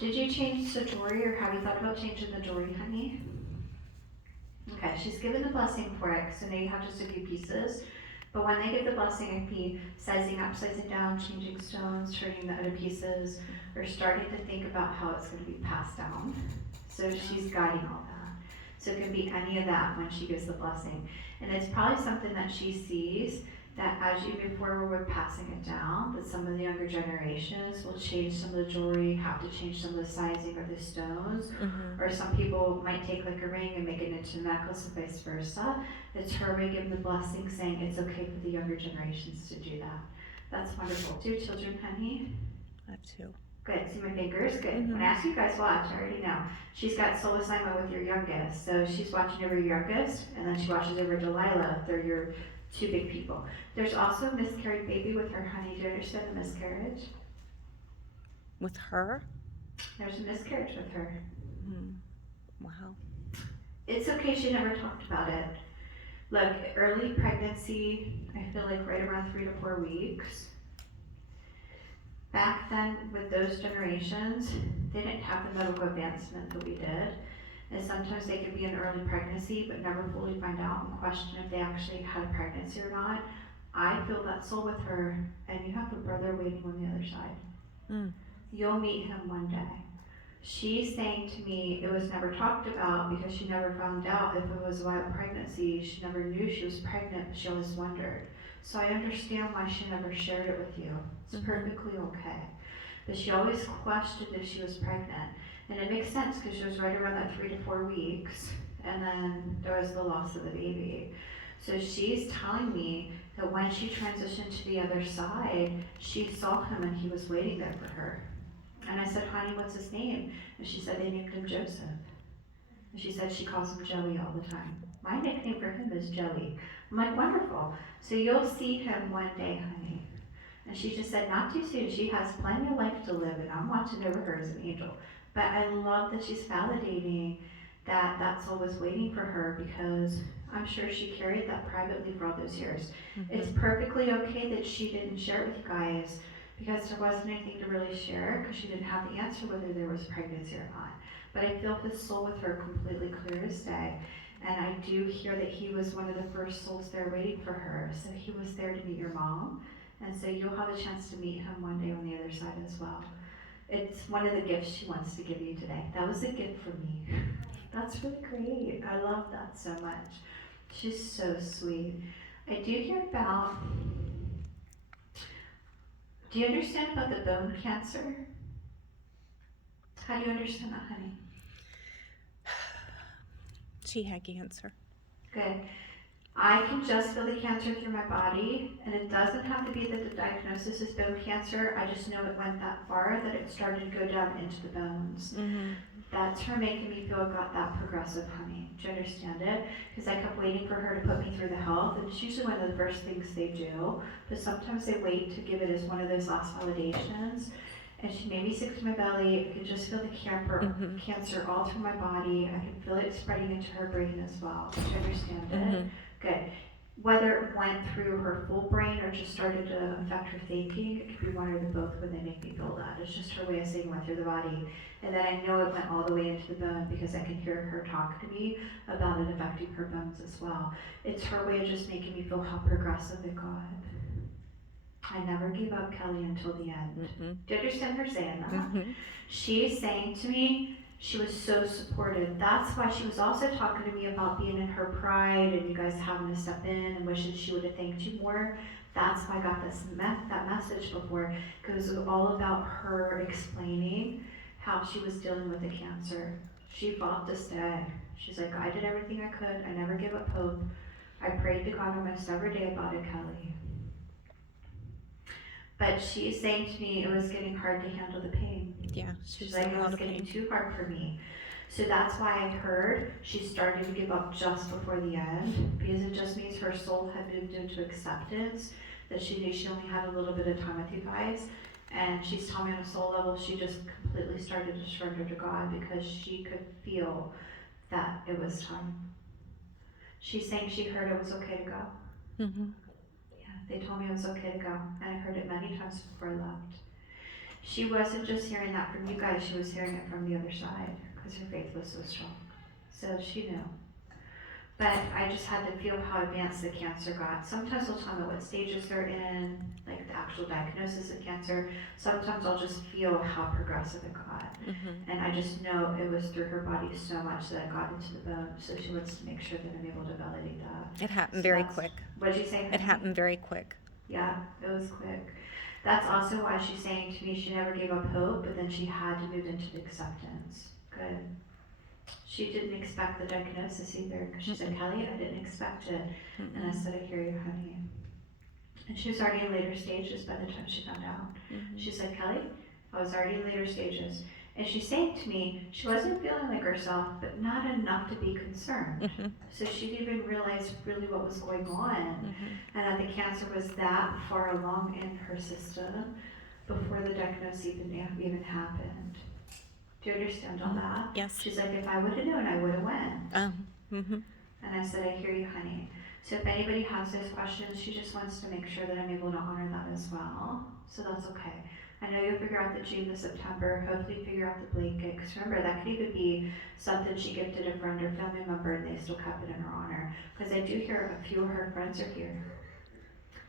Did you change the jewelry or have you thought about changing the jewelry, honey? Okay, she's given the blessing for it, so now you have just a few pieces. But when they give the blessing, it could be sizing up, sizing down, changing stones, turning the other pieces, or starting to think about how it's going to be passed down. So she's guiding all that. So it can be any of that when she gives the blessing. And it's probably something that she sees that as you move forward with passing it down, that some of the younger generations will change some of the jewelry, have to change some of the sizing of the stones, or some people might take like a ring and make it into a necklace and vice versa. It's her way giving the blessing, saying it's okay for the younger generations to do that. That's wonderful. Do you have children, honey? I have two. Good. See my fingers? Good. When I ask you guys watch, I already know. She's got soul assignment with your youngest. So she's watching over your youngest, and then she watches over Delilah. They're your two big people. There's also a miscarried baby with her, honey. Do you understand the miscarriage? With her? There's a miscarriage with her. Wow. It's okay, she never talked about it. Look, early pregnancy, I feel like right around 3 to 4 weeks. Back then, with those generations, they didn't have the medical advancement that we did. And sometimes they could be in early pregnancy, but never fully find out and question if they actually had a pregnancy or not. I feel that soul with her, and you have a brother waiting on the other side. You'll meet him one day. She's saying to me it was never talked about because she never found out if it was a wild pregnancy. She never knew she was pregnant, but she always wondered. So I understand why she never shared it with you. It's perfectly okay. But she always questioned if she was pregnant. And it makes sense because she was right around that 3 to 4 weeks. And then there was the loss of the baby. So she's telling me that when she transitioned to the other side, she saw him and he was waiting there for her. And I said, honey, what's his name? And she said they named him Joseph. And she said she calls him Joey all the time. My nickname for him is Joey. I'm like, wonderful. So you'll see him one day, honey. And she just said, not too soon. She has plenty of life to live, and I'm watching over her as an angel. But I love that she's validating that that soul was waiting for her because I'm sure she carried that privately for all those years. It's perfectly okay that she didn't share it with you guys because there wasn't anything to really share because she didn't have the answer whether there was pregnancy or not. But I feel his soul with her completely clear as day. And I do hear that he was one of the first souls there waiting for her. So he was there to meet your mom. And so you'll have a chance to meet him one day on the other side as well. It's one of the gifts she wants to give you today. That was a gift for me. That's really great. I love that so much. She's so sweet. I do hear about, do you understand about the bone cancer? How do you understand that, honey? She had cancer. Good. I can just feel the cancer through my body, and it doesn't have to be that the diagnosis is bone cancer. I just know it went that far that it started to go down into the bones. That's her making me feel it got that progressive, honey. Do you understand it? Because I kept waiting for her to put me through the health, and it's usually one of the first things they do, but sometimes they wait to give it as one of those last validations. And she made me sick to my belly. I could just feel the cancer all through my body. I could feel it spreading into her brain as well. Do you understand it? Good. Whether it went through her full brain or just started to affect her thinking, it could be one or the both when they make me feel that. It's just her way of saying it went through the body. And then I know it went all the way into the bone because I can hear her talk to me about it affecting her bones as well. It's her way of just making me feel how progressive it got. I never gave up, Kelly, until the end. Do you understand her saying that? She's saying to me, she was so supportive. That's why she was also talking to me about being in her pride and you guys having to step in and wishing she would have thanked you more. That's why I got that message before, because it was all about her explaining how she was dealing with the cancer. She fought to stay. She's like, I did everything I could. I never gave up hope. I prayed to God almost every day about it, Kelly. But she's saying to me it was getting hard to handle the pain. Yeah, she's like, it was getting too hard for me. So that's why I heard she's starting to give up just before the end, because it just means her soul had moved into acceptance, that she knew she only had a little bit of time with you guys. And she's telling me on a soul level, she just completely started to surrender to God because she could feel that it was time. She's saying she heard it was okay to go. They told me it was okay to go, and I heard it many times before I left. She wasn't just hearing that from you guys, she was hearing it from the other side, because her faith was so strong. So she knew. But I just had to feel how advanced the cancer got. Sometimes they'll tell me what stages they're in, like the actual diagnosis of cancer. Sometimes I'll just feel how progressive it got. And I just know it was through her body so much that it got into the bone. So she wants to make sure that I'm able to validate that. It happened So very that's- quick. What'd you say? It happened very quick. Yeah, it was quick. That's also why she's saying to me she never gave up hope, but then she had to move into the acceptance. Good. She didn't expect the diagnosis either, because she said, Kelly, I didn't expect it. And I said, I hear you, honey. And she was already in later stages by the time she found out. She said, Kelly, I was already in later stages. And she's saying to me, she wasn't feeling like herself, but not enough to be concerned. So she didn't even realize really what was going on, and that the cancer was that far along in her system before the diagnosis even happened. Do you understand all that? Yes. She's like, if I would have known, I would have went. And I said, I hear you, honey. So if anybody has those questions, she just wants to make sure that I'm able to honor that as well. So that's okay. I know you'll figure out the June to September, hopefully figure out the blanket, because remember, that could even be something she gifted a friend or family member and they still kept it in her honor. Because I do hear a few of her friends are here.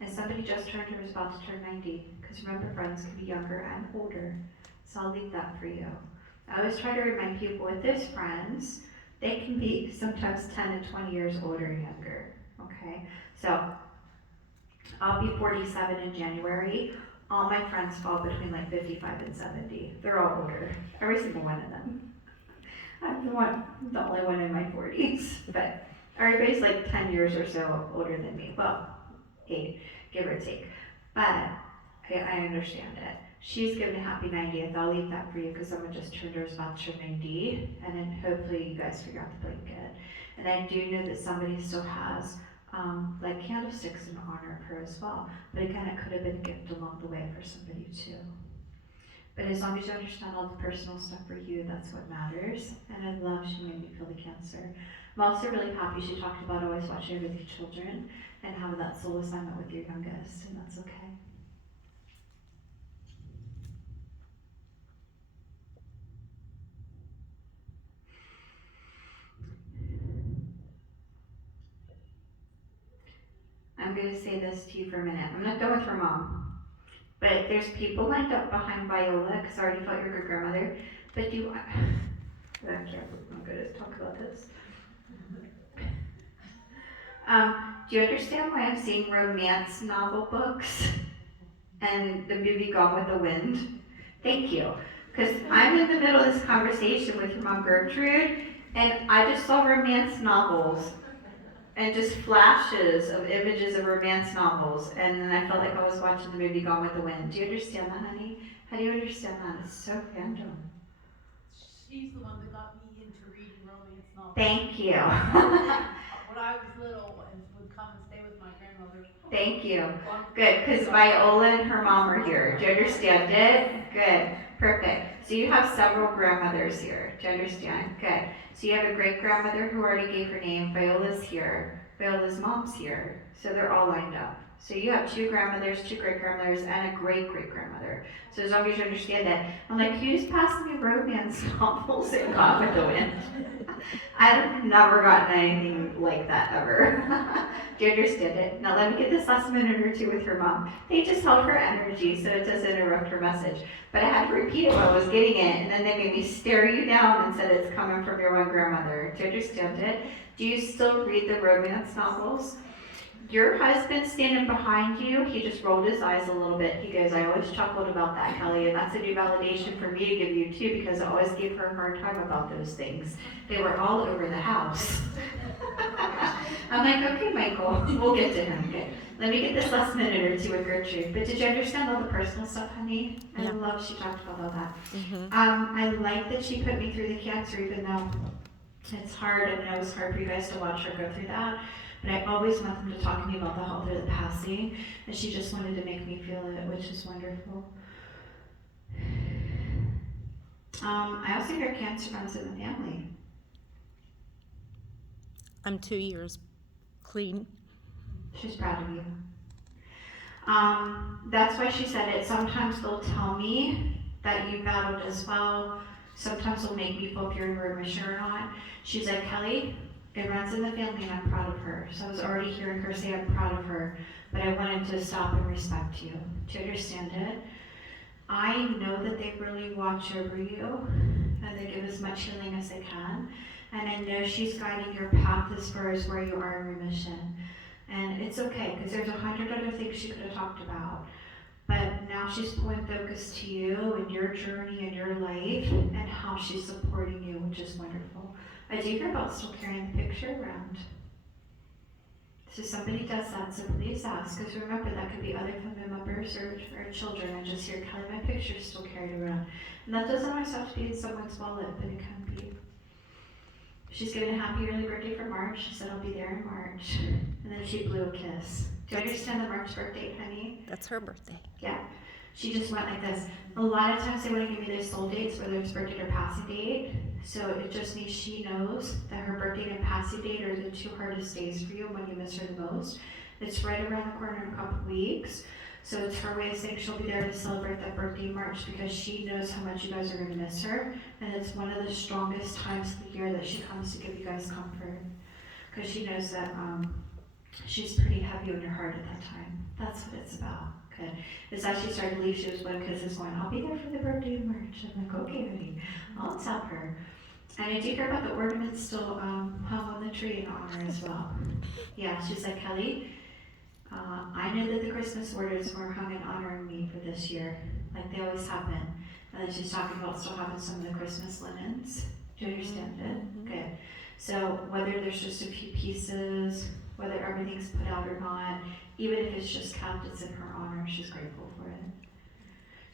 And somebody just turned her, was about to turn 90. Because remember, friends can be younger and older. So I'll leave that for you. I always try to remind people with those friends, they can be sometimes 10 to 20 years older or younger. Okay? So I'll be 47 in January. All my friends fall between like 55 and 70. They're all older. Every single one of them. I'm the only one in my 40s. But everybody's like 10 years or so older than me. Well, 8, give or take. But I understand it. She's given a happy 90th. I'll leave that for you because someone just turned her about to turn 90. And then hopefully you guys figure out the blanket. And I do know that somebody still has like candlesticks in honor of her as well. But again, it could have been a gift along the way for somebody too. But as long as you understand all the personal stuff for you, that's what matters. And I love she made me feel the cancer. I'm also really happy she talked about always watching over the children and how that soul assignment with your youngest, and that's okay. I'm going to say this to you for a minute. I'm not done with her mom. But there's people lined up behind Viola, because I already felt your good grandmother. But I can't believe I'm going to talk about this. Do you understand why I'm seeing romance novel books and the movie Gone with the Wind? Thank you. Because I'm in the middle of this conversation with your mom Gertrude, and I just saw romance novels and just flashes of images of romance novels, and then I felt like I was watching the movie Gone with the Wind. Do you understand that, honey? How do you understand that? It's so random. She's the one that got me into reading romance novels. Thank you. When I was little and would come and stay with my grandmother. Thank you. Good, because Viola and her mom are here. Do you understand it? Good. Perfect. So you have several grandmothers here. Do you understand? Good. So you have a great grandmother who already gave her name. Viola's here. Viola's mom's here. So they're all lined up. So you have 2 grandmothers, 2 great grandmothers, and a great great grandmother. So as long as you understand that, I'm like, who's passing me romance novels and Gone with the Wind? I've never gotten anything like that ever. Do you understand it? Now let me get this last minute or 2 with her mom. They just held her energy so it doesn't interrupt her message. But I had to repeat it when I was getting it, and then they made me stare you down and said it's coming from your one grandmother. Do you understand it? Do you still read the romance novels? Your husband standing behind you, he just rolled his eyes a little bit. He goes, I always chuckled about that, Kelly, and that's a new validation for me to give you too, because I always gave her a hard time about those things. They were all over the house. I'm like, okay, Michael, we'll get to him. Okay. Let me get this last minute or 2 with Gertrude. But did you understand all the personal stuff, honey? I love she talked about all that. I like that she put me through the cancer, even though it's hard. I know it's hard for you guys to watch her go through that. But I always want them to talk to me about the health or the passing, and she just wanted to make me feel it, which is wonderful. I also hear cancer runs in the family. I'm 2 years clean. She's proud of you. That's why she said it. Sometimes they'll tell me that you battled as well. Sometimes will make me feel if you're in remission or not. She's like, Kelly, it runs in the family and I'm proud of her. So I was already hearing her say I'm proud of her, but I wanted to stop and respect you. Do you understand it? I know that they really watch over you and they give as much healing as they can. And I know she's guiding your path as far as where you are in remission. And it's okay, because there's 100 other things she could have talked about. But now she's pulling focus to you and your journey and your life and how she's supporting you, which is wonderful. I do hear about still carrying the picture around. So somebody does that, so please ask, because remember that could be other family members or children. I just hear, Kelly, my picture's still carried around. And that doesn't always have to be in someone's wallet, but it can be. She's given a happy early birthday for March. She said, I'll be there in March. And then she blew a kiss. Do you understand the March birthday, honey? That's her birthday. Yeah. She just went like this. A lot of times they want to give me their soul dates, whether it's birthday or passing date. So it just means she knows that her birthday and passing date are the two hardest days for you when you miss her the most. It's right around the corner in a couple weeks. So it's her way of saying she'll be there to celebrate that birthday in March because she knows how much you guys are going to miss her. And it's one of the strongest times of the year that she comes to give you guys comfort. Because she knows that she's pretty heavy on your heart at that time. That's what it's about. Good. As she started to leave, she was one because it's going, I'll be there for the birthday in March. I'm like, okay, honey, I'll tell her. And I do hear about the ornaments still hung on the tree in honor as well. Yeah, she's like, Kelly, I know that the Christmas orders were hung in honor of me for this year, like they always have been. And then she's talking about still having some of the Christmas linens. Do you understand it? Mm-hmm. Good. So whether there's just a few pieces, whether everything's put out or not, even if it's just kept, it's in her honor. She's grateful for it.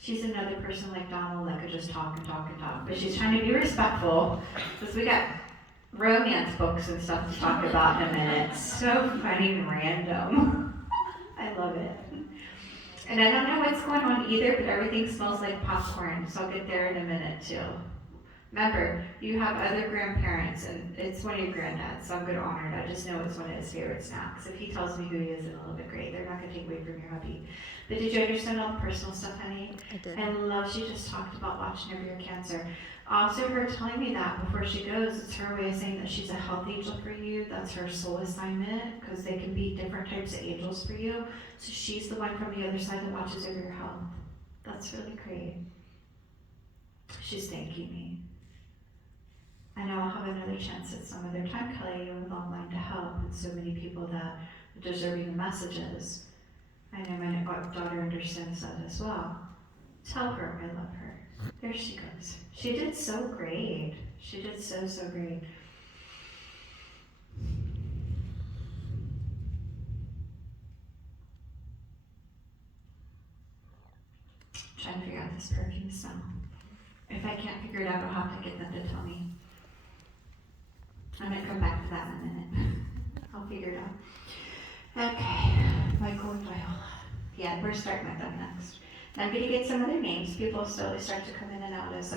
She's another person like Donald that could just talk and talk and talk, but she's trying to be respectful because we got romance books and stuff to talk about in a minute. So funny and random. I love it. And I don't know what's going on either, but everything smells like popcorn, so I'll get there in a minute too. Remember, you have other grandparents, and it's one of your granddads, so I'm going to honor it. I just know it's one of his favorite snacks. If he tells me who he is, it'll look great. They're not going to take away from your hubby. But did you understand all the personal stuff, honey? I did. I love she just talked about watching over your cancer. Also, her telling me that before she goes, it's her way of saying that she's a health angel for you. That's her soul assignment, because they can be different types of angels for you. So she's the one from the other side that watches over your health. That's really great. She's thanking me. I know I'll have another chance at some other time, Kelly. You're in long line to help, and so many people that are deserving the messages. I know my daughter understands that as well. Tell her I love her. There she goes. She did so great. She did so great. Trying to figure out this perfume smell. If I can't figure it out, I'll have to get them to tell me. I'm gonna come back to that in a minute. I'll figure it out. Okay, Michael and Viola. Yeah, we're starting with them next. Now I'm gonna get some other names. People slowly start to come in and out as